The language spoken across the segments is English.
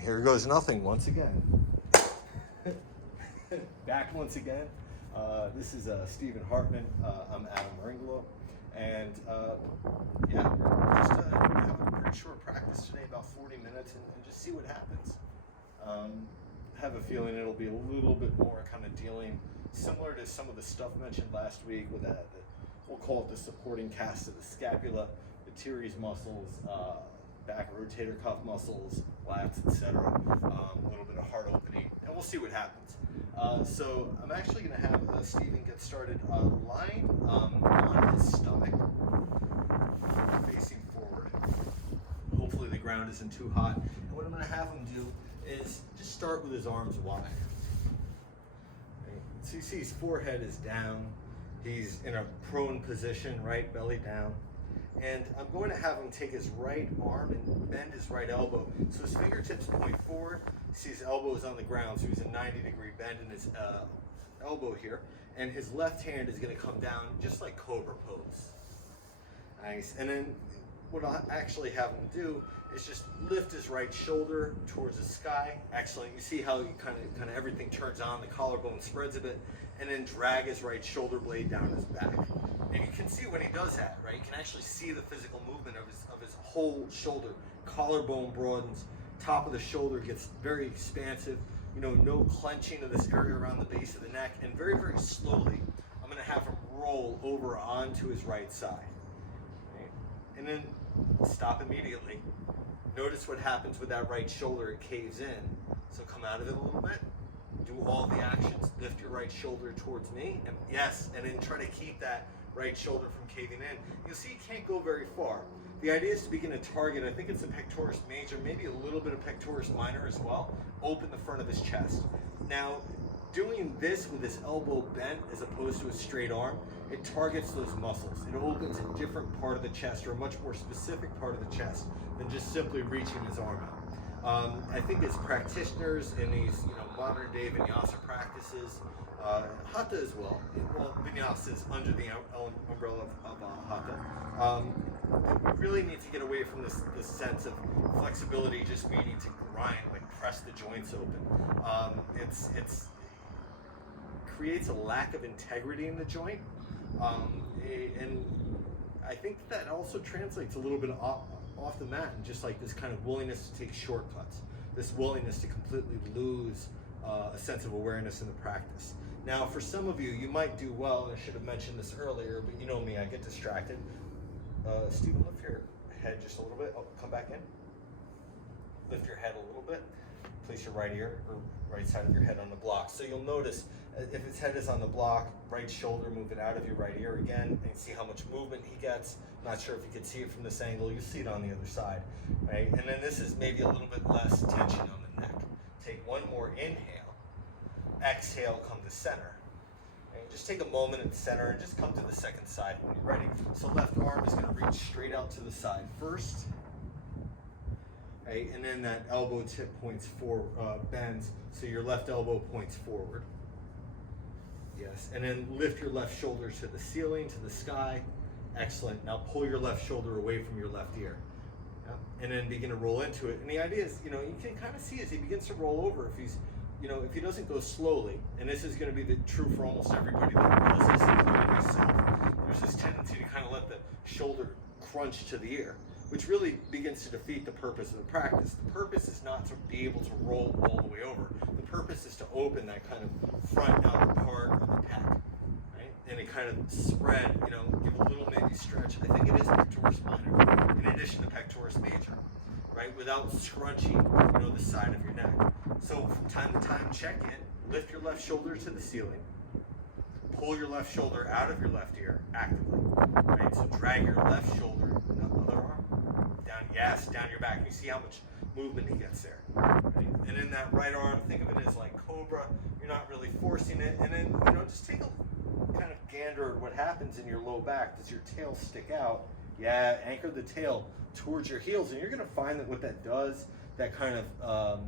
And here goes nothing once again. Back once again. This is Stephen Hartman. I'm Adam Meringolo. And yeah, we're just have a pretty short practice today, about 40 minutes, and just see what happens. Have a feeling it'll be a little bit more kind of dealing similar to some of the stuff mentioned last week with that, we'll call it the supporting cast of the scapula, the teres muscles, back rotator cuff muscles, lats, etc. A little bit of heart opening, and we'll see what happens. So I'm actually going to have Stephen get started lying on his stomach, facing forward. Hopefully the ground isn't too hot. And what I'm going to have him do is just start with his arms wide. So you see his forehead is down. He's in a prone position, right belly down. And I'm going to have him take his right arm and bend his right elbow. So his fingertips point forward. You see his elbow is on the ground, so he's a 90-degree bend in his elbow here. And his left hand is going to come down just like cobra pose. Nice. And then what I'll actually have him do is just lift his right shoulder towards the sky. Excellent. You see how he kind of everything turns on, the collarbone spreads a bit, and then drag his right shoulder blade down his back. And you can see when he does that, right? You can actually see the physical movement of his whole shoulder. Collarbone broadens, top of the shoulder gets very expansive. You know, no clenching of this area around the base of the neck, and very, very slowly, I'm going to have him roll over onto his right side. Right? And then stop immediately. Notice what happens with that right shoulder, it caves in. So come out of it a little bit. Do all the actions, lift your right shoulder towards me, and yes, and then try to keep that right shoulder from caving in. You'll see you can't go very far. The idea is to begin to target, I think it's the pectoris major, maybe a little bit of pectoris minor as well. Open the front of his chest. Now, doing this with his elbow bent as opposed to a straight arm, it targets those muscles. It opens a different part of the chest, or a much more specific part of the chest, than just simply reaching his arm out. I think as practitioners in these modern day vinyasa practices, hatha as well. Well, vinyasa is under the umbrella of hatha. We really need to get away from this sense of flexibility just meaning to grind, like press the joints open. It's creates a lack of integrity in the joint, and I think that also translates a little bit off the mat, and just like this kind of willingness to take shortcuts, this willingness to completely lose a sense of awareness in the practice. Now, for some of you, you might do well, and I should have mentioned this earlier, but you know me, I get distracted. Stephen, lift your head just a little bit. Oh, come back in. Lift your head a little bit. Place your right ear, or right side of your head on the block. So you'll notice, if his head is on the block, right shoulder, move it out of your right ear again, and see how much movement he gets. I'm not sure if you can see it from this angle. You see it on the other side, right? And then this is maybe a little bit less tension on the neck. Take one more inhale. Exhale, come to center. And just take a moment at the center and just come to the second side when you're ready. So left arm is going to reach straight out to the side first. Okay, and then that elbow tip points forward, bends, so your left elbow points forward. Yes, and then lift your left shoulder to the ceiling, to the sky. Excellent. Now pull your left shoulder away from your left ear. And then begin to roll into it. And the idea is, you can kind of see as he begins to roll over, if he doesn't go slowly, and this is going to be true for almost everybody that does this, including myself, there's this tendency to kind of let the shoulder crunch to the ear, which really begins to defeat the purpose of the practice. The purpose is not to be able to roll all the way over. The purpose is to open that kind of front outer part of the pec, right? And it kind of spread, give a little maybe stretch. I think it is pectoris minor, in addition to pectoris major, right? Without scrunching, the side of your neck. So from time to time, check in, lift your left shoulder to the ceiling, pull your left shoulder out of your left ear actively, right? So drag your left shoulder, other arm, down your back. You see how much movement he gets there, right? And in that right arm, think of it as like cobra. You're not really forcing it. And then, just take a kind of gander at what happens in your low back. Does your tail stick out? Yeah, anchor the tail towards your heels, and you're going to find that what that does, that kind of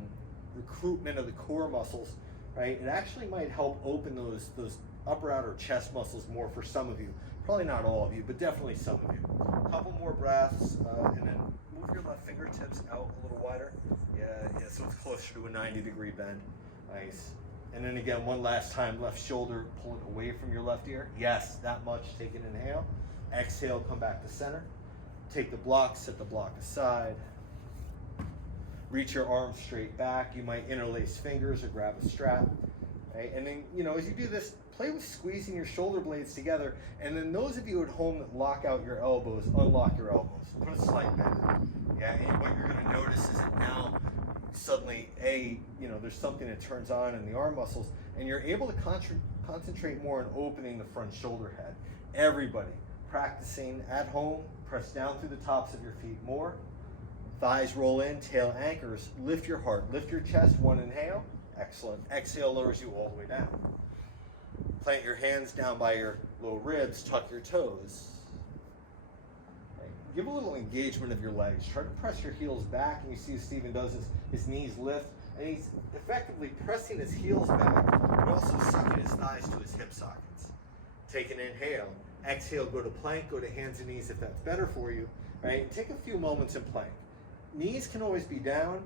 recruitment of the core muscles, right? It actually might help open those upper outer chest muscles more for some of you. Probably not all of you, but definitely some of you. A couple more breaths, and then move your left fingertips out a little wider. Yeah, so it's closer to a 90-degree bend. Nice. And then again, one last time, left shoulder, pull it away from your left ear. Yes, that much. Take an inhale. Exhale, come back to center. Take the block, set the block aside. Reach your arms straight back. You might interlace fingers or grab a strap. Right? And then, as you do this, play with squeezing your shoulder blades together. And then those of you at home that lock out your elbows, unlock your elbows. Put a slight bend. Yeah, and what you're going to notice is that now suddenly, there's something that turns on in the arm muscles, and you're able to concentrate more on opening the front shoulder head. Everybody practicing at home, press down through the tops of your feet more. Thighs roll in, tail anchors. Lift your heart, lift your chest. One inhale. Excellent. Exhale lowers you all the way down. Plant your hands down by your low ribs, tuck your toes. Give a little engagement of your legs. Try to press your heels back, and you see Stephen does his knees lift, and he's effectively pressing his heels back, but also sucking his thighs to his hip sockets. Take an inhale. Exhale, go to plank, go to hands and knees if that's better for you. Right? And take a few moments in plank. Knees can always be down,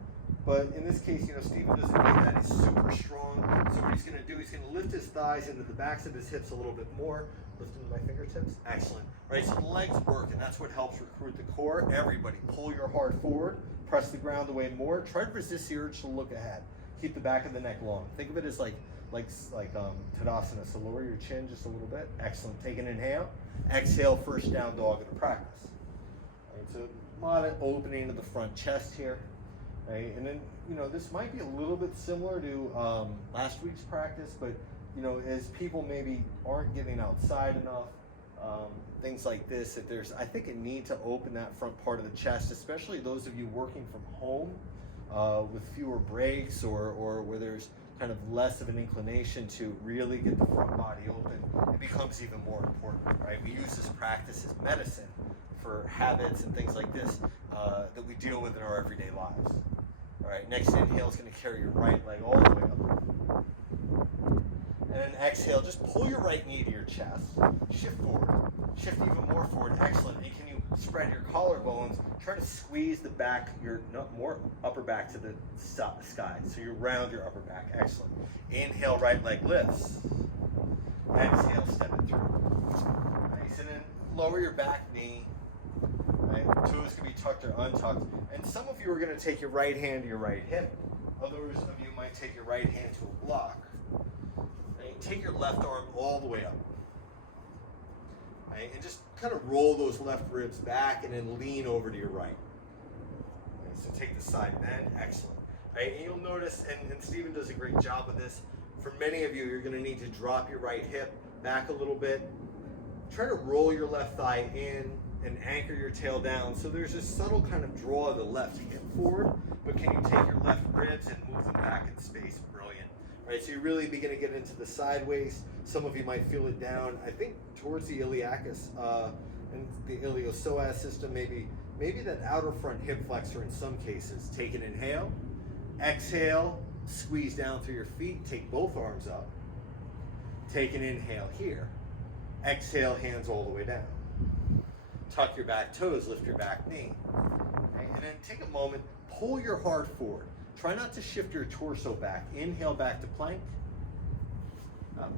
but in this case, Stephen doesn't need that. He's super strong. So what he's going to do, he's going to lift his thighs into the backs of his hips a little bit more. Lift into my fingertips. Excellent. Right, so the legs work, and that's what helps recruit the core. Everybody, pull your heart forward. Press the ground away more. Try to resist the urge to look ahead. Keep the back of the neck long. Think of it as like Tadasana. So lower your chin just a little bit. Excellent. Take an inhale. Exhale, first down dog of the practice. Right, so moderate opening of the front chest here. Right, and then this might be a little bit similar to last week's practice, but as people maybe aren't getting outside enough, things like this, that there's, I think, a need to open that front part of the chest, especially those of you working from home with fewer breaks or where there's kind of less of an inclination to really get the front body open. It becomes even more important, right? We use this practice as medicine for habits and things like this that we deal with in our everyday lives. All right, next inhale is going to carry your right leg all the way up. And then exhale, just pull your right knee to your chest. Shift forward. Shift even more forward. Excellent. And can you spread your collarbones? Try to squeeze the back, your more upper back to the sky. So you round your upper back. Excellent. Inhale, right leg lifts. Exhale, step it through. Nice. And then lower your back knee. Right? Toes can be tucked or untucked. And some of you are going to take your right hand to your right hip. Others of you might take your right hand to a block. Right? Take your left arm all the way up. Right? And just kind of roll those left ribs back and then lean over to your right. Right? So take the side bend. Excellent. Right? And you'll notice, and Stephen does a great job of this, for many of you, you're going to need to drop your right hip back a little bit. Try to roll your left thigh in and anchor your tail down. So there's a subtle kind of draw of the left hip forward, but can you take your left ribs and move them back in space? Brilliant. Right, so you really begin to get into the sideways. Some of you might feel it down, I think, towards the iliacus and the iliopsoas system, maybe that outer front hip flexor in some cases. Take an inhale. Exhale, squeeze down through your feet. Take both arms up. Take an inhale here. Exhale, hands all the way down. Tuck your back toes, lift your back knee. Okay? And then take a moment, pull your heart forward. Try not to shift your torso back. Inhale back to plank.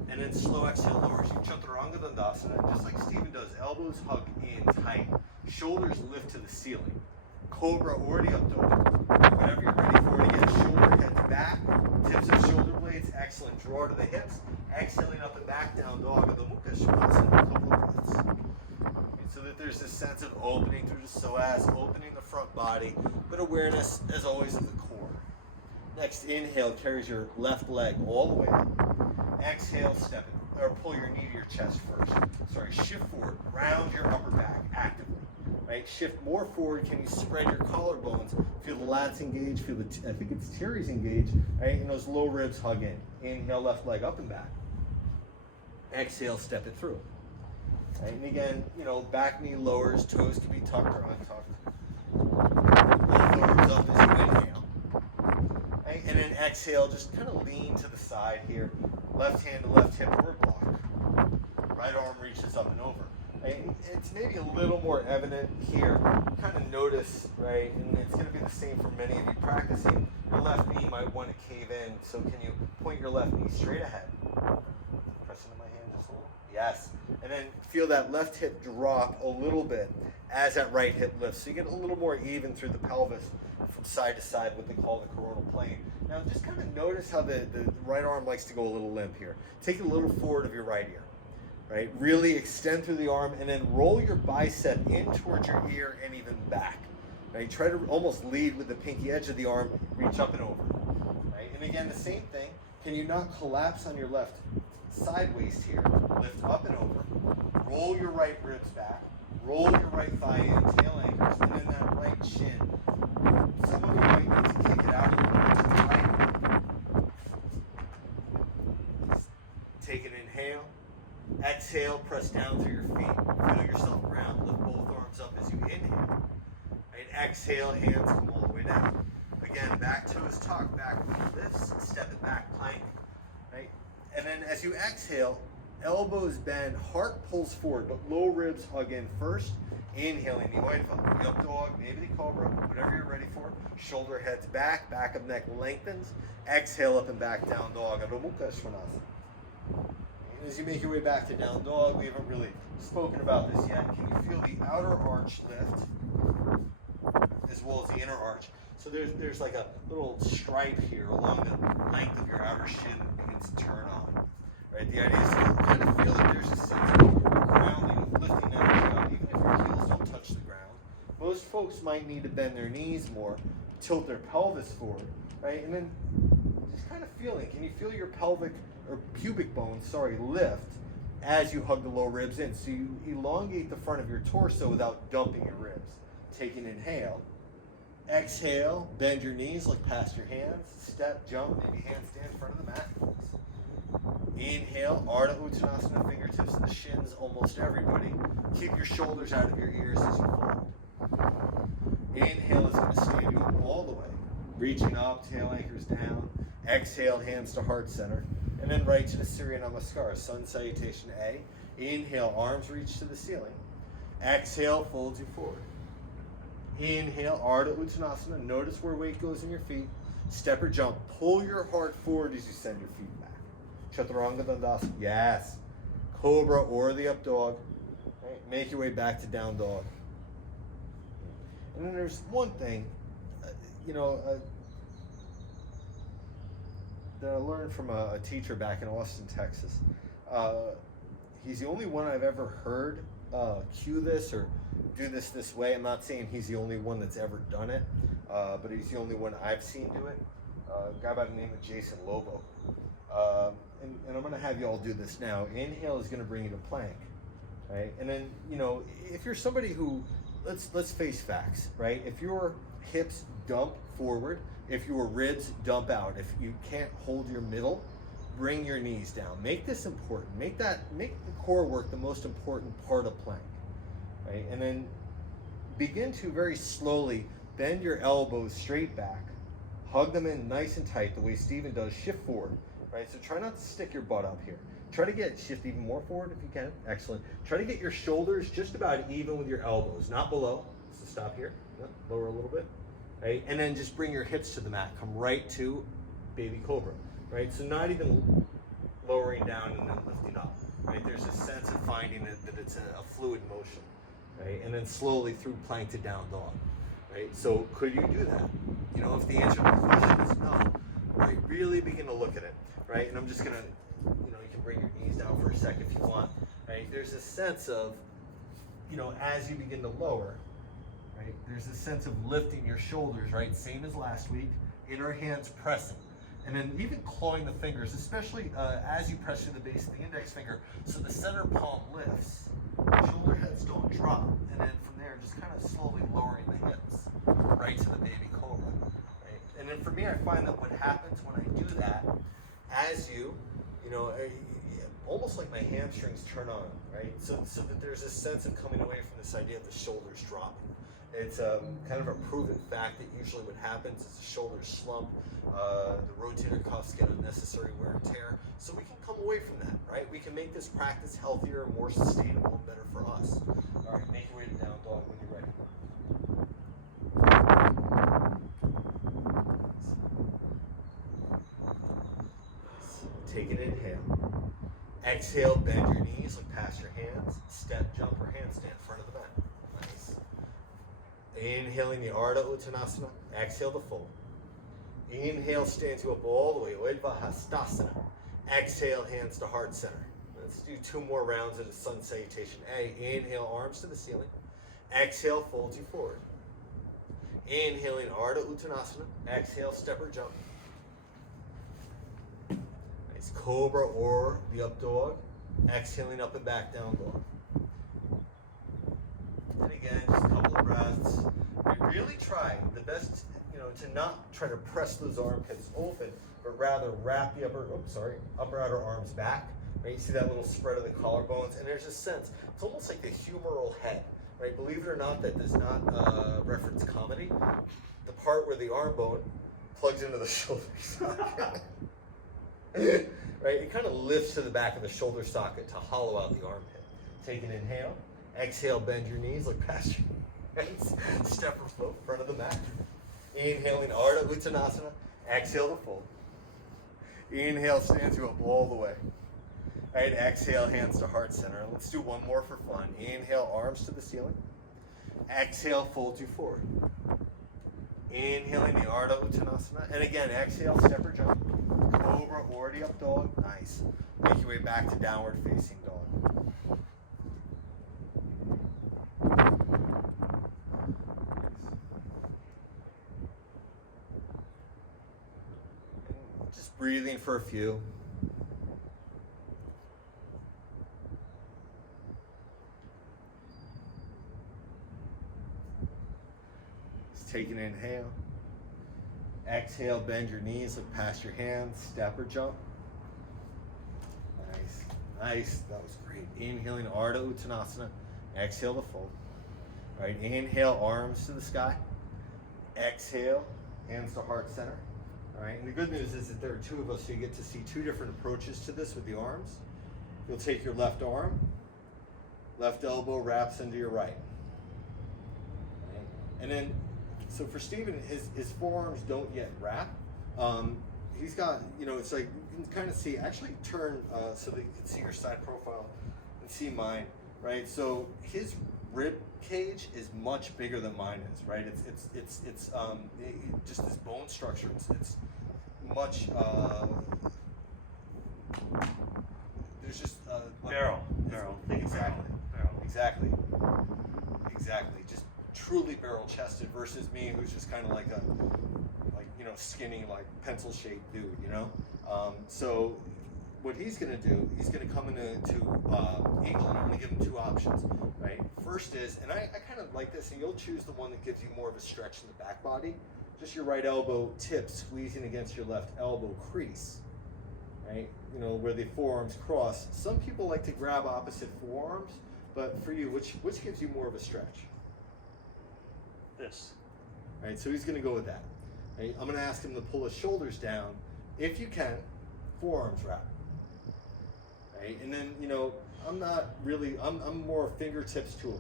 And then slow exhale lowers you. Chaturanga Dandasana, just like Stephen does. Elbows hug in tight. Shoulders lift to the ceiling. Cobra or the up dog. Whatever you're ready for it. Again, shoulder heads back. Tips of shoulder blades. Excellent. Draw to the hips. Exhaling up and back, down dog of the Mukha Svanasana. A couple of breaths. So that there's this sense of opening through the psoas, opening the front body, but awareness, as always, of the core. Next, inhale carries your left leg all the way up. Exhale, step it, or pull your knee to your chest first. Sorry, shift forward, round your upper back actively. Right, shift more forward. Can you spread your collarbones? Feel the lats engage. Feel the I think it's teres engage. Right, and those low ribs hug in. Inhale, left leg up and back. Exhale, step it through. Right, and again, back knee lowers, toes can be tucked or untucked. Both arms up as you inhale. Right, and then exhale, just kind of lean to the side here. Left hand to left hip or block. Right arm reaches up and over. Right? It's maybe a little more evident here. Kind of notice, right? And it's going to be the same for many of you practicing. Your left knee might want to cave in, so can you point your left knee straight ahead? Press into my hand just a little. Yes. And then feel that left hip drop a little bit as that right hip lifts. So you get a little more even through the pelvis from side to side, what they call the coronal plane. Now just kind of notice how the right arm likes to go a little limp here. Take it a little forward of your right ear. Right? Really extend through the arm and then roll your bicep in towards your ear and even back. Right? Try to almost lead with the pinky edge of the arm, reach up and over. Right? And again, the same thing. Can you not collapse on your left side waist here? Lift up and over. Roll your right ribs back. Roll your right thigh in, tail anchors, and then that right shin. Some of you might need to kick it out a little bit to the right. Take an inhale. Exhale, press down through your feet. Feel yourself ground. Lift both arms up as you inhale. Right? Exhale, hands come all the way down. Again, back toes tuck, back knee lifts, step it back, plank. Right? And then as you exhale, elbows bend, heart pulls forward, but low ribs hug in first. Inhaling the white dog, the up dog, maybe the cobra, whatever you're ready for. Shoulder heads back, back of neck lengthens. Exhale up and back, down dog. Adho Mukha Svanasana. As you make your way back to down dog, we haven't really spoken about this yet. Can you feel the outer arch lift as well as the inner arch? So there's like a little stripe here along the length of your outer shin that begins to turn on. Right? The idea is to kind of feel that there's a sense of grounding, of lifting energy up, even if your heels don't touch the ground. Most folks might need to bend their knees more, tilt their pelvis forward, right? And then just kind of feeling. Can you feel your pelvic or pubic bones, lift as you hug the low ribs in. So you elongate the front of your torso without dumping your ribs. Take an inhale. Exhale, bend your knees, look past your hands, step, jump, maybe handstand in front of the mat. Inhale, Ardha Uttanasana, fingertips and the shins, almost everybody. Keep your shoulders out of your ears as you fold. Inhale is going to stand you up all the way. Reaching up, tail anchors down. Exhale, hands to heart center. And then right to the Surya Namaskar, Sun Salutation A. Inhale, arms reach to the ceiling. Exhale, folds you forward. Inhale, Ardha Uttanasana. Notice where weight goes in your feet. Step or jump. Pull your heart forward as you send your feet back. Chaturanga Dandasana. Yes. Cobra or the up dog. Right. Make your way back to down dog. And then there's one thing, that I learned from a teacher back in Austin, Texas. He's the only one I've ever heard cue this or do this way. I'm not saying he's the only one that's ever done it, but he's the only one I've seen do it. A guy by the name of Jason Lobo. And I'm going to have you all do this now. Inhale is going to bring you to plank, right? And then, if you're somebody who, let's face facts, right? If your hips dump forward, if your ribs dump out, if you can't hold your middle, bring your knees down. Make this important. Make the core work the most important part of plank, right? And then begin to very slowly bend your elbows straight back, hug them in nice and tight the way Stephen does, shift forward, right? So try not to stick your butt up here. Try to shift even more forward if you can. Excellent. Try to get your shoulders just about even with your elbows, not below. So stop here, lower a little bit. Right? And then just bring your hips to the mat. Come right to baby cobra. Right? So not even lowering down and then lifting up. Right? There's a sense of finding that it's a fluid motion. Right? And then slowly through plank to down dog. Right? So could you do that? If the answer to the question is no, right? Really begin to look at it. Right? And I'm just gonna, you can bring your knees down for a second if you want. Right? There's a sense of, as you begin to lower. Right? There's a sense of lifting your shoulders, right? Same as last week. Inner hands pressing. And then even clawing the fingers, especially as you press through the base of the index finger, so the center palm lifts, shoulder heads don't drop. And then from there, just kind of slowly lowering the hips, right to the baby cobra. Right? And then for me, I find that what happens when I do that, as almost like my hamstrings turn on, right? So that there's a sense of coming away from this idea of the shoulders dropping. It's kind of a proven fact that usually what happens is the shoulders slump, the rotator cuffs get unnecessary wear and tear. So we can come away from that, right? We can make this practice healthier, more sustainable, and better for us. All right, make your way to down dog when you're ready. Take an inhale. Exhale, bend your knees, look past your hands, step, jump, or handstand in front of the mat. Nice. Inhaling the Ardha Uttanasana, exhale the fold. Inhale, stand you up all the way, Urdhva Hastasana. Exhale, hands to heart center. Let's do 2 more rounds of the sun salutation. Inhale, arms to the ceiling. Exhale, fold you forward. Inhaling Ardha Uttanasana, exhale, step or jump. Nice, cobra or the up dog. Exhaling up and back, down dog. And again, just a couple of breaths. Really try the best, to not try to press those armpits open, but rather wrap the upper outer arms back. Right? You see that little spread of the collarbones, and there's a sense. It's almost like the humeral head. Right? Believe it or not, that does not reference comedy. The part where the arm bone plugs into the shoulder socket. Right? It kind of lifts to the back of the shoulder socket to hollow out the armpit. Take an inhale. Exhale, bend your knees, look past your hands. Step or float in front of the mat. Inhaling Ardha Uttanasana. Exhale to fold. Inhale, stands you up all the way. All right, exhale, hands to heart center. Let's do one more for fun. Inhale, arms to the ceiling. Exhale, fold you forward. Inhaling the Ardha Uttanasana. And again, exhale, step or jump. Cobra or the up dog. Nice. Make your way back to downward facing dog. Just breathing for a few. Just take an inhale. Exhale, bend your knees, look past your hands, step or jump. Nice, nice, that was great. Inhaling Ardha Uttanasana, exhale to fold. All right, inhale, arms to the sky. Exhale, hands to heart center. All right, and the good news is that there are 2 of us, so you get to see 2 different approaches to this with the arms. You'll take your left arm, left elbow wraps into your right. And then, so for Stephen, his forearms don't yet wrap. He's got, it's like, you can kind of see, actually turn so that you can see your side profile and see mine, right? So his rib cage is much bigger than mine is, right? It's just this bone structure, it's much, there's just barrel. Exactly, just truly barrel chested versus me, who's just kind of like a skinny, like pencil shaped dude, so what he's going to do, he's going to come into angle, and I'm going to give him 2 options, right? First is, and I kind of like this, and you'll choose the one that gives you more of a stretch in the back body. Just your right elbow tip squeezing against your left elbow crease, right? Where the forearms cross. Some people like to grab opposite forearms, but for you, which gives you more of a stretch? This. Right, so he's going to go with that. Right? I'm going to ask him to pull his shoulders down, if you can, forearms wrap. Right? And then, I'm not really, I'm more fingertips to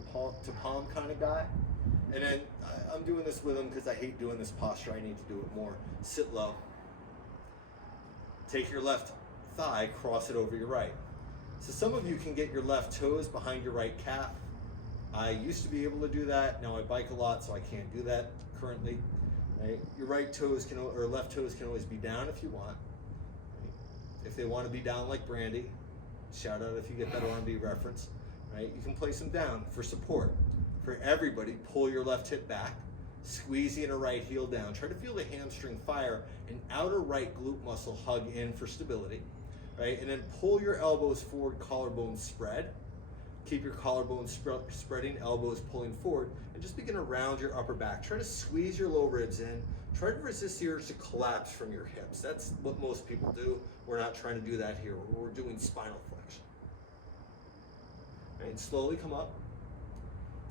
palm kind of guy. And then I'm doing this with him because I hate doing this posture. I need to do it more. Sit low. Take your left thigh, cross it over your right. So some of you can get your left toes behind your right calf. I used to be able to do that. Now I bike a lot, so I can't do that currently. Right? Your right toes or left toes can always be down if you want. Right? If they want to be down like Brandy, shout out if you get that R&B reference. Right? You can place them down for support. For everybody, pull your left hip back, squeeze the inner right heel down. Try to feel the hamstring fire, and outer right glute muscle hug in for stability. Right? And then pull your elbows forward, collarbone spread. Keep your collarbone spreading, elbows pulling forward, and just begin to round your upper back. Try to squeeze your low ribs in. Try to resist the urge to collapse from your hips. That's what most people do. We're not trying to do that here. We're doing spinal flexion. Right? Slowly come up.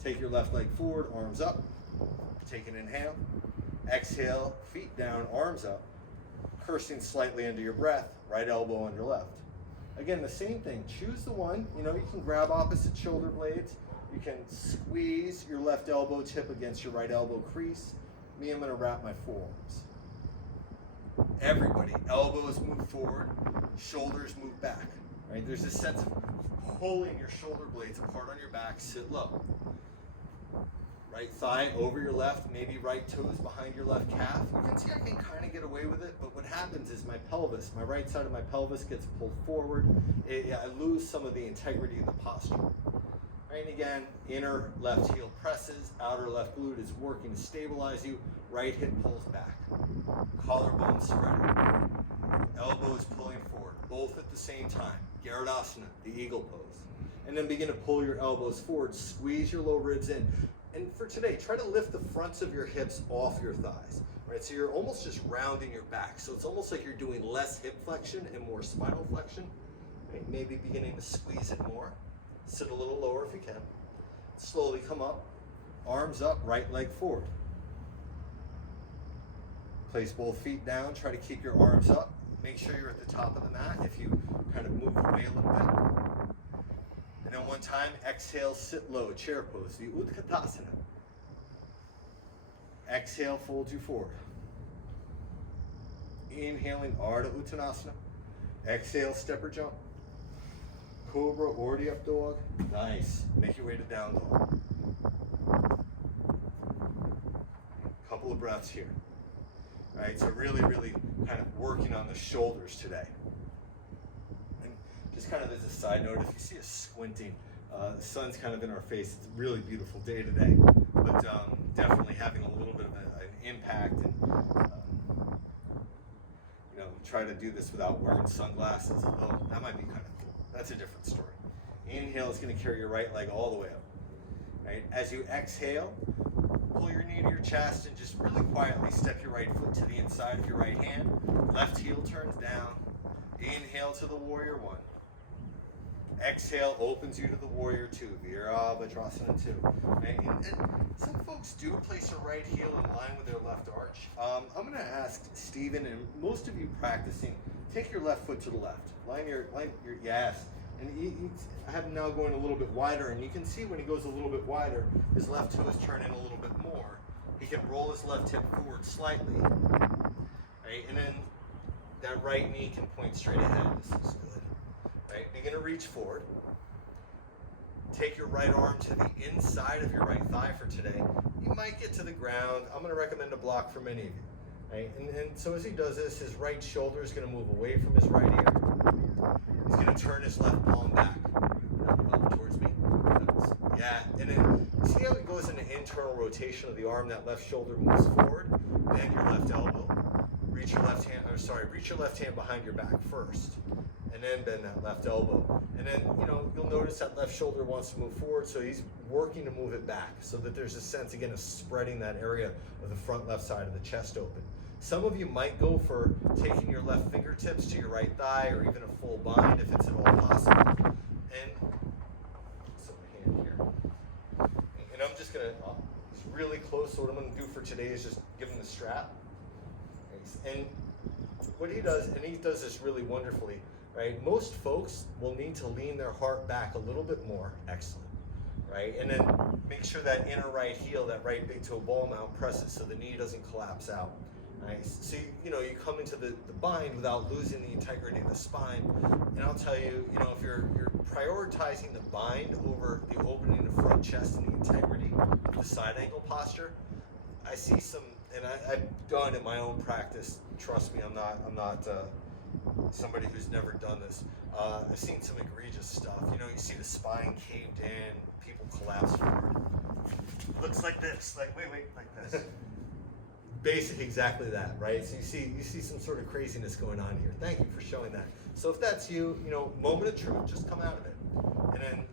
Take your left leg forward, arms up. Take an inhale. Exhale, feet down, arms up. Cursing slightly into your breath, right elbow under left. Again, the same thing. Choose the one. You can grab opposite shoulder blades. You can squeeze your left elbow tip against your right elbow crease. Me, I'm going to wrap my forearms. Everybody, elbows move forward, shoulders move back. Right? There's this sense of pulling your shoulder blades apart on your back. Sit low. Right thigh over your left, maybe right toes behind your left calf. You can see I can kind of get away with it, but what happens is my pelvis, my right side of my pelvis gets pulled forward. I lose some of the integrity of the posture. Right, and again, inner left heel presses, outer left glute is working to stabilize you, right hip pulls back. Collarbone surrender. Elbows pulling forward, both at the same time. Garudasana, the eagle pose. And then begin to pull your elbows forward, squeeze your low ribs in. And for today, try to lift the fronts of your hips off your thighs. Right, so you're almost just rounding your back. So it's almost like you're doing less hip flexion and more spinal flexion. Right, maybe beginning to squeeze it more. Sit a little lower if you can. Slowly come up, arms up, right leg forward. Place both feet down, try to keep your arms up. Make sure you're at the top of the mat if you kind of move away a little bit. And then one time, exhale, sit low, chair pose, the Utkatasana. Exhale, fold you forward. Inhaling, Ardha Uttanasana. Exhale, step or jump. Cobra, Ordi up dog. Nice. Make your way to down dog. Couple of breaths here. All right, so really, really kind of working on the shoulders today. And just kind of as a side note, if you see us squinting, the sun's kind of in our face. It's a really beautiful day today, but definitely having a little bit of an impact. And try to do this without wearing sunglasses. Although that might be kind of cool. That's a different story. Inhale is going to carry your right leg all the way up. Right? As you exhale, pull your knee to your chest and just really quietly step your right foot to the inside of your right hand. Left heel turns down. Inhale to the warrior one. Exhale opens you to the warrior two, Virabhadrasana 2. Right? And some folks do place their right heel in line with their left arch. I'm going to ask Stephen, and most of you practicing, take your left foot to the left. Line your yes. And I have him now going a little bit wider, and you can see when he goes a little bit wider, his left toe is turning a little bit more. He can roll his left hip forward slightly. Right? And then that right knee can point straight ahead. This is good. Right, begin to reach forward. Take your right arm to the inside of your right thigh for today. You might get to the ground. I'm going to recommend a block for many of you. Right? And so as he does this, his right shoulder is going to move away from his right ear. He's going to turn his left palm back up towards me. Yeah, and then see how it goes into internal rotation of the arm. That left shoulder moves forward. Bend your left elbow. Reach your left hand behind your back first. And then bend that left elbow. And then, you'll notice that left shoulder wants to move forward, so he's working to move it back so that there's a sense, again, of spreading that area of the front left side of the chest open. Some of you might go for taking your left fingertips to your right thigh or even a full bind if it's at all possible. And so my hand here. And I'm just going to, it's really close, so what I'm going to do for today is just give him the strap. And what he does, and he does this really wonderfully, right? Most folks will need to lean their heart back a little bit more. Excellent. Right? And then make sure that inner right heel, that right big toe ball mount presses so the knee doesn't collapse out. Nice. So you come into the bind without losing the integrity of the spine. And I'll tell you, if you're prioritizing the bind over the opening of the front chest and the integrity of the side ankle posture, I see some, and I've done in my own practice. Trust me, I'm not somebody who's never done this. I've seen some egregious stuff. You see the spine caved in, people collapse forward. Looks like this. Like this. Basically, exactly that, right? So you see some sort of craziness going on here. Thank you for showing that. So if that's you, moment of truth, just come out of it, and then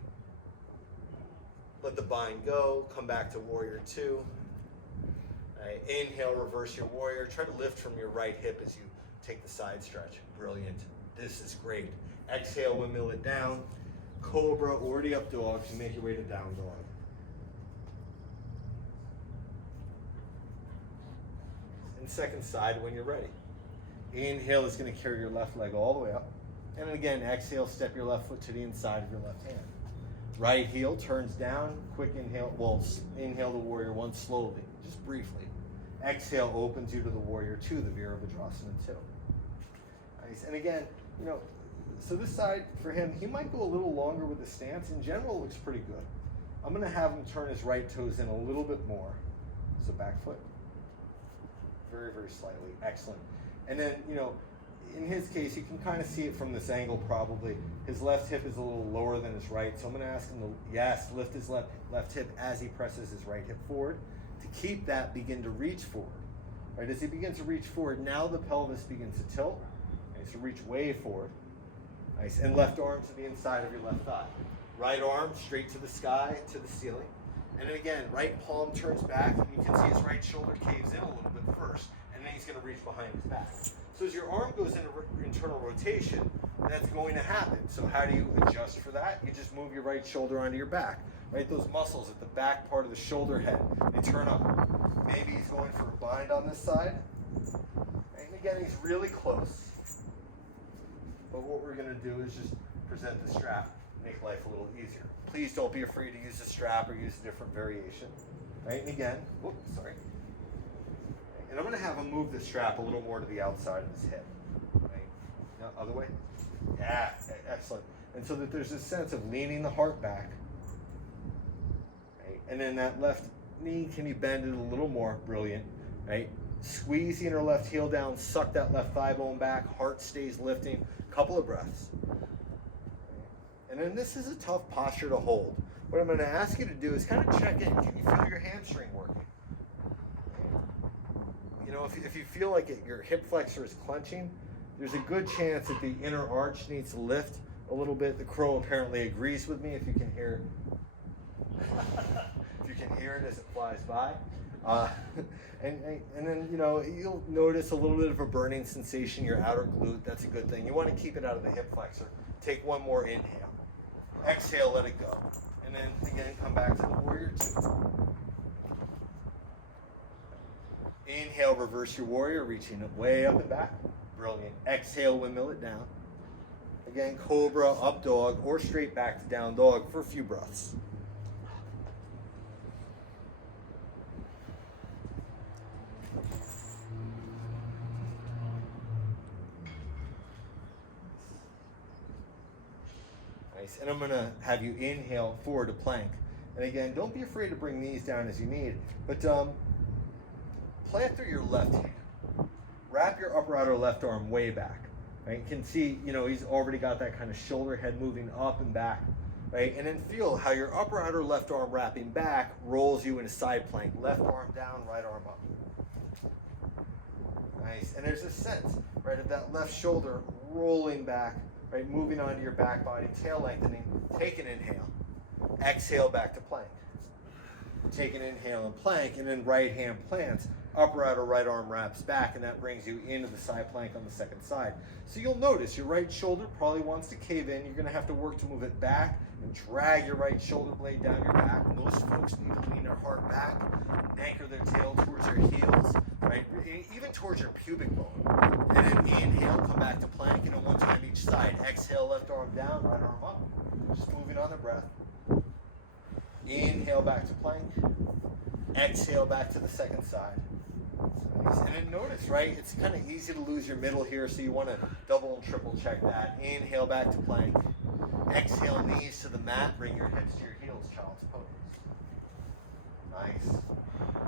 let the bind go. Come back to warrior two. Right, inhale, reverse your warrior. Try to lift from your right hip as you take the side stretch. Brilliant. This is great. Exhale, windmill it down. Cobra, Ordi up dog, and make your way to down dog. and second side when you're ready. Inhale is going to carry your left leg all the way up. And then again, exhale, step your left foot to the inside of your left hand. Right heel turns down, quick inhale, well, inhale the warrior one slowly, just briefly. Exhale opens you to the warrior two, the Virabhadrasana 2. Nice, and again, you know, so this side for him, he might go a little longer with the stance. In general, it looks pretty good. I'm gonna have him turn his right toes in a little bit more. So back foot, very, very slightly, excellent. And then, you know, in his case, you can kind of see it from this angle probably. His left hip is a little lower than his right, so I'm gonna ask him to, yes, lift his left hip as he presses his right hip forward. To keep that, begin to reach forward. Right, as he begins to reach forward, now the pelvis begins to tilt. Okay, so reach way forward. Nice, and left arm to the inside of your left thigh. Right arm straight to the sky, to the ceiling. And then again, right palm turns back, and you can see his right shoulder caves in a little bit first, and then he's gonna reach behind his back. So as your arm goes into internal rotation, that's going to happen. So how do you adjust for that? You just move your right shoulder onto your back. Right, those muscles at the back part of the shoulder head, they turn up. Maybe he's going for a bind on this side. And again, he's really close. But what we're going to do is just present the strap, make life a little easier. Please don't be afraid to use a strap or use a different variation. Right, and again, whoops, sorry. And I'm going to have him move the strap a little more to the outside of his hip. Right, no, other way. Yeah, excellent. And so that there's this sense of leaning the heart back. Right, and then that left knee, can you bend it a little more? Brilliant. Right, squeeze the inner left heel down, suck that left thigh bone back, heart stays lifting. Couple of breaths. And then this is a tough posture to hold. What I'm going to ask you to do is kind of check in. Can you feel your hamstring working? You know, if you feel like your hip flexor is clenching, there's a good chance that the inner arch needs to lift a little bit. The crow apparently agrees with me, if you can hear if you can hear it as it flies by. And then, you know, you'll notice a little bit of a burning sensation in your outer glute. That's a good thing. You want to keep it out of the hip flexor. Take one more inhale. Exhale, let it go. And then again, come back to the warrior two. Inhale, reverse your warrior, reaching it way up and back. Brilliant. Exhale, windmill it down. Again, cobra, up dog, or straight back to down dog for a few breaths. Nice. And I'm going to have you inhale forward to plank. And again, don't be afraid to bring these down as you need, but plant through your left hand. Wrap your upper outer left arm way back. Right? You can see, you know, he's already got that kind of shoulder head moving up and back. Right? And then feel how your upper outer left arm wrapping back rolls you in a side plank. Left arm down, right arm up. Nice. And there's a sense, right, of that left shoulder rolling back, right, moving onto your back body, tail lengthening. Take an inhale. Exhale back to plank. Take an inhale and plank, and then right hand plants. Upper outer right arm wraps back, and that brings you into the side plank on the second side. So you'll notice your right shoulder probably wants to cave in. You're going to have to work to move it back and drag your right shoulder blade down your back. And those folks need to lean their heart back, anchor their tail towards their heels, right, even towards your pubic bone. And then inhale, come back to plank, and then one time each side. Exhale, left arm down, right arm up. Just moving on the breath. Inhale back to plank. Exhale back to the second side. Nice. And then notice, right, it's kind of easy to lose your middle here, so you want to double and triple check that. Inhale back to plank. Exhale, knees to the mat. Bring your heads to your heels, child's pose. Nice.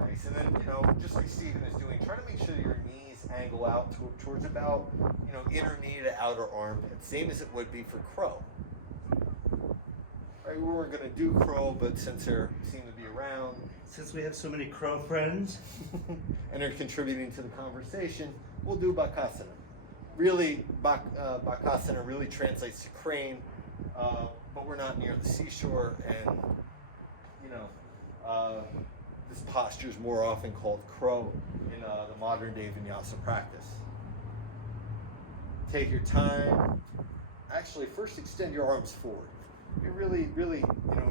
Nice. And then, you know, just like Stephen is doing, try to make sure your knees angle out towards about, you know, inner knee to outer armpit, same as it would be for crow. Right, we weren't going to do crow, but since they seem to be around, since we have so many crow friends and they're contributing to the conversation, we'll do Bakasana. Really, Bakasana really translates to crane, but we're not near the seashore, and you know, this posture is more often called crow in the modern day vinyasa practice. Take your time. Actually, first extend your arms forward. be really, really,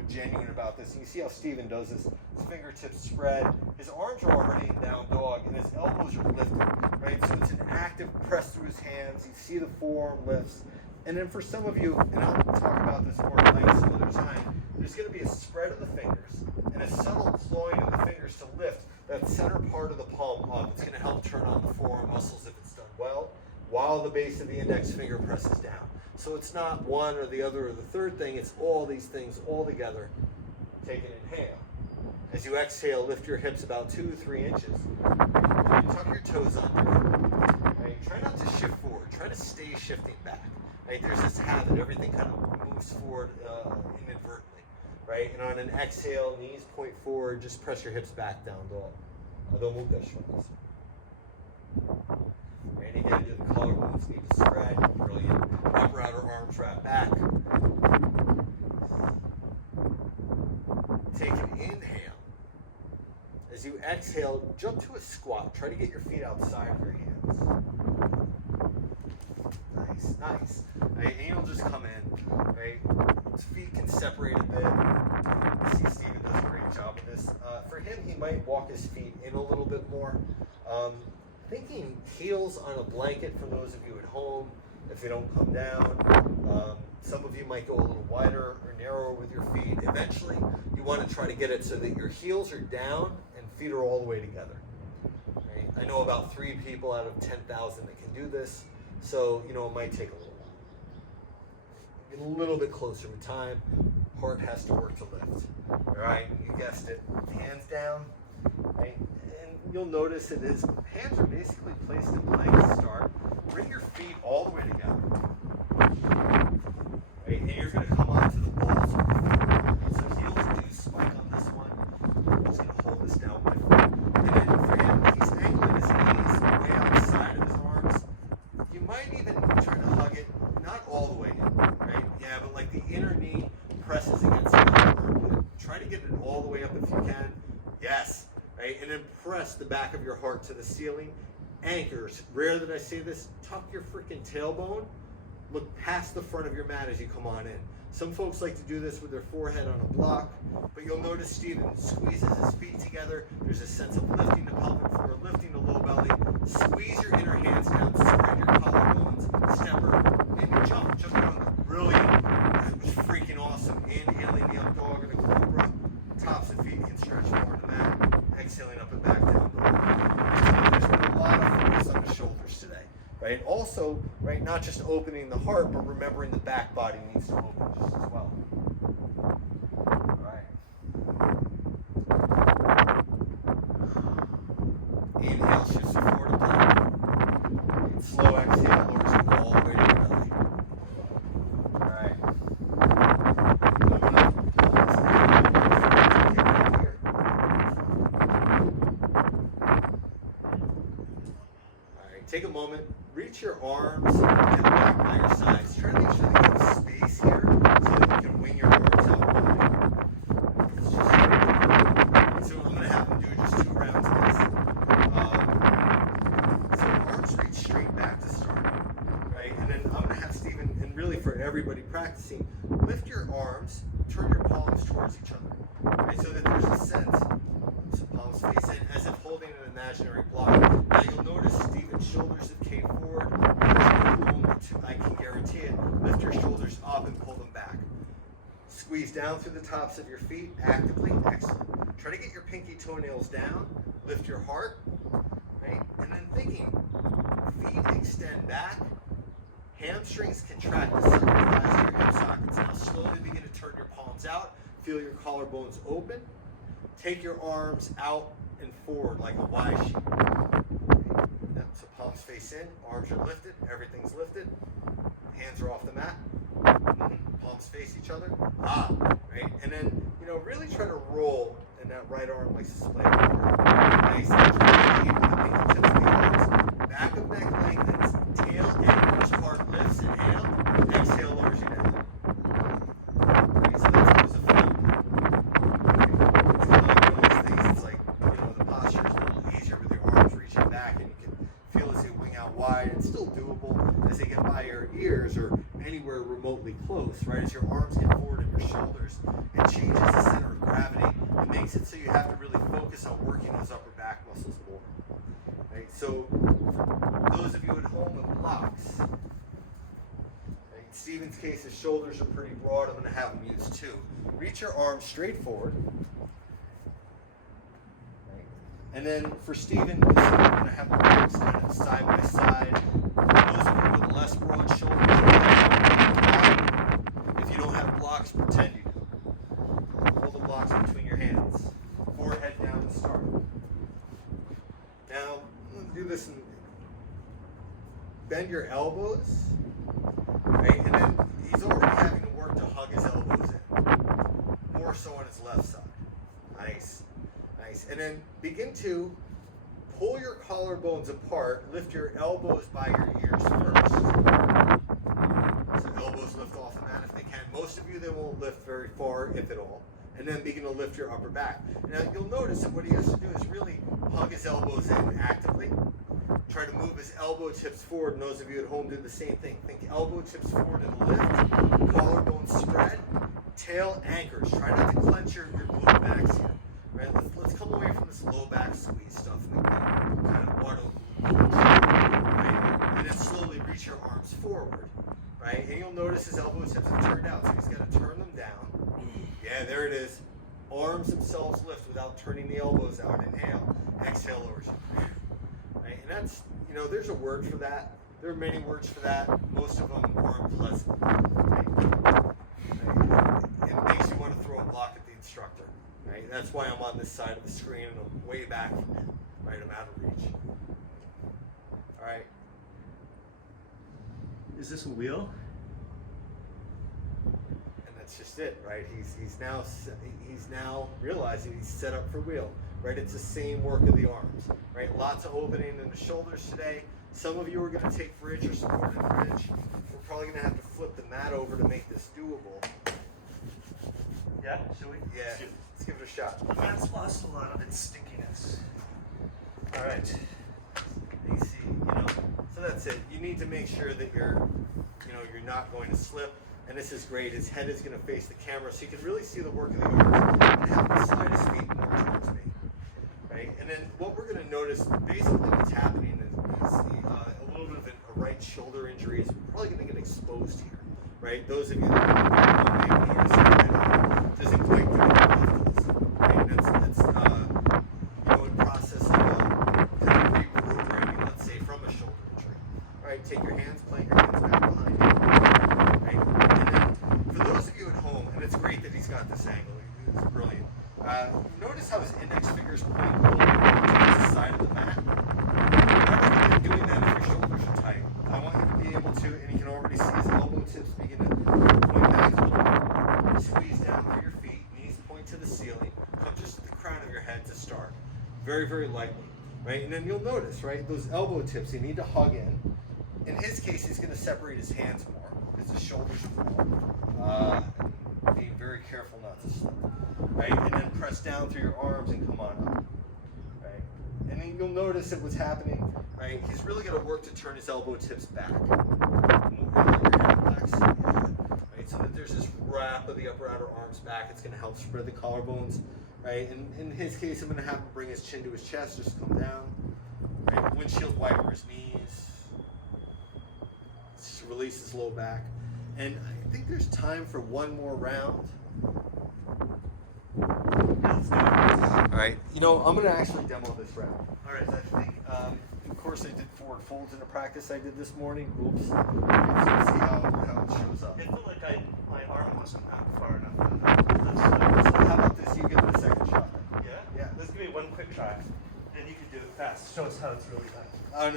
genuine about this. And you see how Steven does this. His fingertips spread, his arms are already in down dog, and his elbows are lifted, right? So it's an active press through his hands. You see the forearm lifts. And then for some of you, and I'll talk about this more at length some other time, there's going to be a spread of the fingers and a subtle clawing of the fingers to lift that center part of the palm up. It's going to help turn on the forearm muscles if it's done well, while the base of the index finger presses down. So it's not one or the other or the third thing, it's all these things all together. Take an inhale. As you exhale, lift your hips about 2-3 inches. And you tuck your toes under. Right? Try not to shift forward. Try to stay shifting back. Right? There's this habit. Everything kind of moves forward inadvertently. Right? And on an exhale, knees point forward. Just press your hips back down dog. Don't move that shoulders. And again, do the collarbones need to spread. Brilliant. Upper outer arms wrap back. Take an inhale. As you exhale, jump to a squat. Try to get your feet outside of your hands. Nice, nice. Right, and you'll just come in. Right, his feet can separate a bit. You see, Steven does a great job of this. For him, he might walk his feet in a little bit more. Thinking heels on a blanket for those of you at home, if they don't come down. Some of you might go a little wider or narrower with your feet. Eventually, you want to try to get it so that your heels are down and feet are all the way together. Right? I know about 3 people out of 10,000 that can do this, so it might take a little while. Get a little bit closer with time. Heart has to work to lift. All right, you guessed it. Hands down. Right? You'll notice that his hands are basically placed in plank to start. Bring your feet all the way together. Right? And you're going to come onto the balls of the feet. So heels do spike on this one. I'm just going to hold this down with my foot. And then for him, he's angling his knees way outside of his arms. You might even try to hug it, not all the way in, right? Yeah, but like the inner knee presses against the armpit. Try to get it all the way up if you can. Yes. Right? And then press the back of your heart to the ceiling. Anchors. Rare that I say this. Tuck your freaking tailbone. Look past the front of your mat as you come on in. Some folks like to do this with their forehead on a block, but you'll notice Steven squeezes his feet together. There's a sense of lifting the pelvic floor, lifting the low belly. Squeeze your inner hands down, spread your collarbones, stepper, maybe jump down. Brilliant. That was freaking awesome. Inhaling the up dog or the cobra. Tops of feet can stretch more on the mat. Exhaling up and back down dog. There's been a lot of focus on the shoulders today. Right? Also, right, not just opening the heart, but remembering the back body needs to open just as well. All right. Inhale, shifts you forward to plank. Slow exhale, lowers you all the way to your belly. All right. Take a moment, reach your arms and back by your sides. Try to make sure that you have space here so that you can wing your arms out wide. So I'm going to have them do just 2 rounds of this. So arms reach straight back to start, right? And then I'm going to have Steven, and really for everybody practicing, lift your arms, turn your palms towards each other, right? So that there's a sense. So palms face in as if holding an imaginary block. Now you'll notice Steven's shoulders have came forward. I can guarantee it. Lift your shoulders up and pull them back. Squeeze down through the tops of your feet actively. Excellent. Try to get your pinky toenails down. Lift your heart. Right? And then thinking, feet extend back. Hamstrings contract the circumflex your hip sockets. Now slowly begin to turn your palms out. Feel your collarbones open. Take your arms out and forward like a Y shape. So palms face in, arms are lifted, everything's lifted, hands are off the mat, palms face each other, right? And then, really try to roll, and that right arm likes to splay forward. Nice, fingertips of the arms, back of neck lengthens, tail anchors, heart lifts, inhale, exhale, lowers you down. Okay, so that's always a fun. It's kind of like one of those things, it's like, the posture is a little easier with your arms reaching back, and you can feel as they wing out wide. It's still doable as they get by your ears or anywhere remotely close, right? As your arms get forward and your shoulders, it changes the center of gravity. It makes it so you have to really focus on working those upper back muscles more. Right? So for those of you at home with blocks, in Steven's case, his shoulders are pretty broad. I'm going to have him use two. Reach your arms straight forward. And then for Steven, we're going to have the blocks kind of side by side. Those of you with less broad shoulders, if you don't have blocks, pretend you do. Hold the blocks between your hands. Forehead down to start. Now, do this and bend your elbows. Right? And then he's already having to work to hug his elbows in. More so on his left side. Nice. Nice. And then begin to pull your collarbones apart. Lift your elbows by your ears first. So elbows lift off the mat if they can. Most of you, they won't lift very far, if at all. And then begin to lift your upper back. Now you'll notice that what he has to do is really hug his elbows in actively. Try to move his elbow tips forward, and those of you at home do the same thing. Think elbow tips forward and lift, collarbone spread, tail anchors. Try not to clench your low backs here. Right? Let's come away from this low back squeeze stuff and kind of auto clench. Right? And then slowly reach your arms forward. Right? And you'll notice his elbow tips have turned out, so he's got to turn them down. Yeah, there it is. Arms themselves lift without turning the elbows out. Inhale. Exhale, lowers you. Right? And that's, there's a word for that. There are many words for that. Most of them aren't pleasant. Right? It makes you want to throw a block at the instructor. Right? That's why I'm on this side of the screen and I'm way back from him. Right? I'm out of reach. All right. Is this a wheel? And that's just it, right? He's now realizing he's set up for wheel. Right? It's the same work of the arms. Right? Lots of opening in the shoulders today. Some of you are going to take bridge or supported bridge. We're probably going to have to flip the mat over to make this doable. Yeah, should we? Yeah, let's give it a shot. The mat's lost a lot of its stickiness. All right. You see, so that's it. You need to make sure that you're not going to slip. And this is great. His head is going to face the camera, so you can really see the work of the arms and have him slide his feet more towards me. Right? And then what we're going to notice, basically what's happening is a little bit of a right shoulder injury is probably going to get exposed here. Right? Those of you that may notice that doesn't quite do what the left does. Right? That's in process of kind of reprogramming, let's say, from a shoulder injury. Right? Take your hands, plant your hands back behind you. Right? And then for those of you at home, and it's great that he's got this angle. It's brilliant. Notice how his index fingers point a little bit towards the side of the mat. I recommend doing that if your shoulders are tight. I want you to be able to, and you can already see his elbow tips begin to point back a little bit. Squeeze down through your feet, knees point to the ceiling, come just to the crown of your head to start. Very, very lightly. Right? And then you'll notice, right, those elbow tips, you need to hug in. In his case, he's going to separate his hands more because his shoulders are being very careful not to slip. Right? And then press down through your arms and come on up. Right? And then you'll notice that what's happening, right, he's really going to work to turn his elbow tips back. Relax. Right? So that there's this wrap of the upper outer arms back. It's going to help spread the collarbones. Right? And in his case, I'm going to have him bring his chin to his chest, just come down. Right? Windshield wiper his knees. Just release his low back. And I think there's time for one more round. All right, I'm going to actually demo this round. All right, I think, of course, I did forward folds in a practice I did this morning. Oops. So let's see how it shows up. It felt like my arm wasn't out far enough. So how about this? You give it a second shot. Yeah? Yeah. Let's give me one quick try. Then you can do it fast. Show us how it's really done. Oh,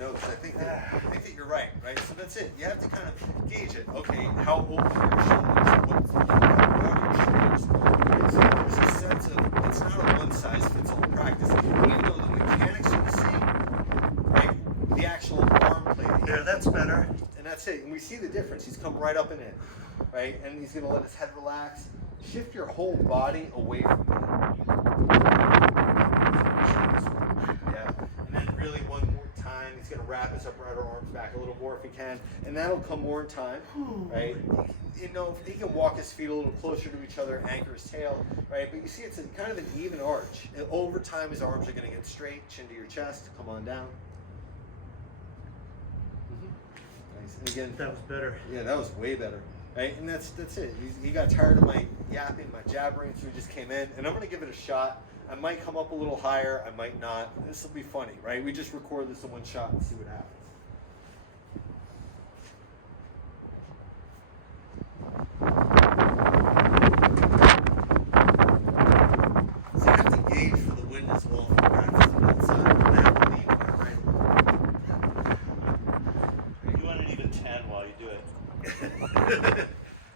no, because I think that you're right? So that's it. You have to kind of gauge it. Okay, how open are your shoulders? What's the around your shoulders? Right? So there's a sense of, it's not a one-size-fits-all practice. Even though the mechanics are the same, right? The actual arm play. Yeah, that's better. And that's it. And we see the difference. He's come right up and in, right? And he's going to let his head relax. Shift your whole body away from him. Yeah. And then really one more time. He's got going to wrap his upper outer arms back a little more if he can, and that'll come more in time, right? You know, he can walk his feet a little closer to each other, anchor his tail, right? But you see it's kind of an even arch. And over time, his arms are going to get straight, chin to your chest, come on down. Nice. And again, That was better. yeah, that was way better. Right, and that's it. He got tired of my yapping, my jabbering, so he just came in, and I'm gonna give it a shot. I might come up a little higher, I might not. This will be funny, right? We just record this in one shot and see what happens. So I have to gauge for the wind as well for practice on that side. I have to lean my right. You want an even 10 while you do it.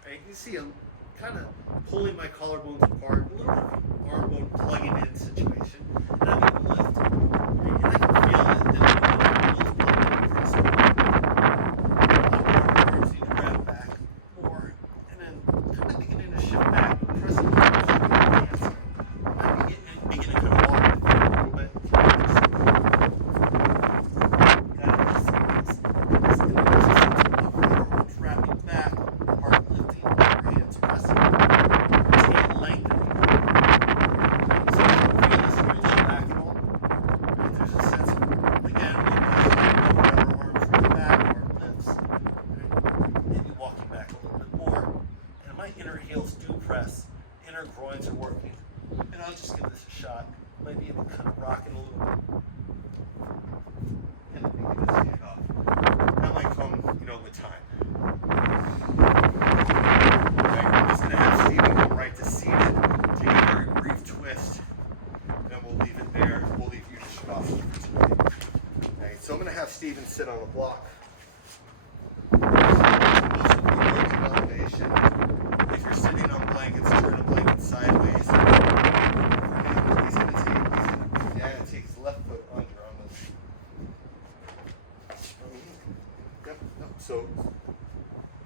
Right, you see I'm kind of pulling my collarbones apart, a little bit of arm bone plugging in situation, and I'm getting lift. Right, and I can feel it that the bones plugging in arms need to grab back more, and then kind of beginning to shift back, pressing the arms to the hands. I might begin to kind of walk with it a little bit. Wrapping back, heart lifting, hands pressing, tail lengthening. So you can feel this reach back at all. Right? There's a sense of, again, our arms right back, our lifts. Right? Maybe walking back a little bit more. And my inner heels do press, inner groins are working. And I'll just give this a shot. Might be able to kind of rock it a little bit. And then begin to stand up. That might come, with time. Right, I'm just going to have Steven go right to seated, take a very brief twist, and then we'll leave it there. We'll leave you to Shavasana for tonight. Right, so I'm going to have Steven sit on a block. Most of you working elevation. If you're sitting on blankets, turn the blanket sideways. He's going to take his left foot under on this. Yep, no, so,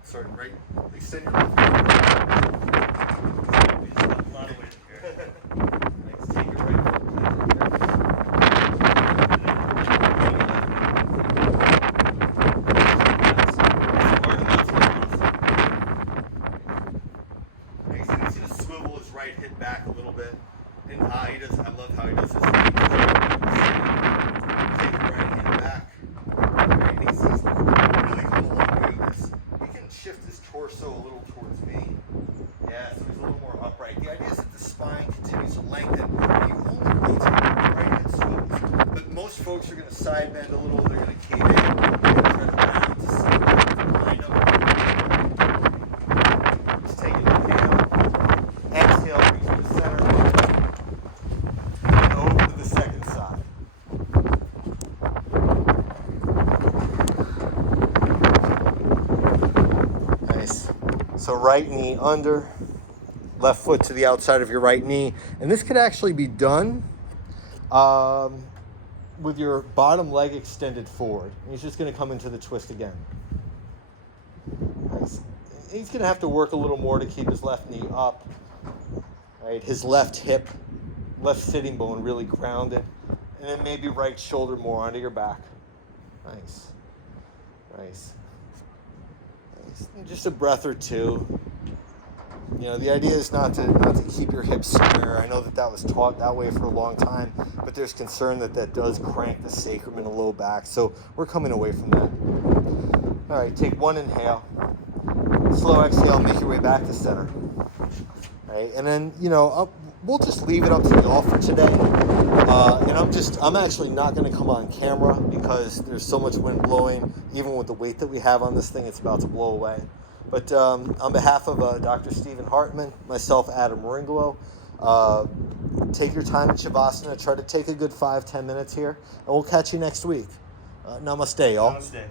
sorry, right, extend your left foot. We just got a lot of weight here. Nice, take your right foot, plant it there. Nice, and he's going to swivel his right hip back a little bit. And he does, I love how he does this. Take your right hand back. Right, and he's really come a long way with this. He can shift his torso a little towards me. Yeah, so he's a little more upright. The idea is that the spine continues to lengthen. And you only rotate the right hip swivels. But most folks are going to side bend a little. They're going to cave in. They're going to try to round to line up. Just take it inhale. Exhale, reach to the center. And over to the second side. Nice. So right knee under, left foot to the outside of your right knee. And this could actually be done with your bottom leg extended forward. And he's just going to come into the twist again. Nice. He's going to have to work a little more to keep his left knee up. Right, his left hip, left sitting bone really grounded. And then maybe right shoulder more onto your back. Nice. Nice. Nice. And just a breath or two. The idea is not to keep your hips square. I know that was taught that way for a long time, but there's concern that does crank the sacrum and the low back. So we're coming away from that. All right, take one inhale. Slow exhale, make your way back to center. Right, and then, we'll just leave it up to y'all for today. And I'm actually not going to come on camera because there's so much wind blowing. Even with the weight that we have on this thing, it's about to blow away. But on behalf of Dr. Stephen Hartman, myself, Adam Meringolo, take your time in Shavasana. Try to take a good 5-10 minutes here, and we'll catch you next week. Namaste, y'all. Namaste.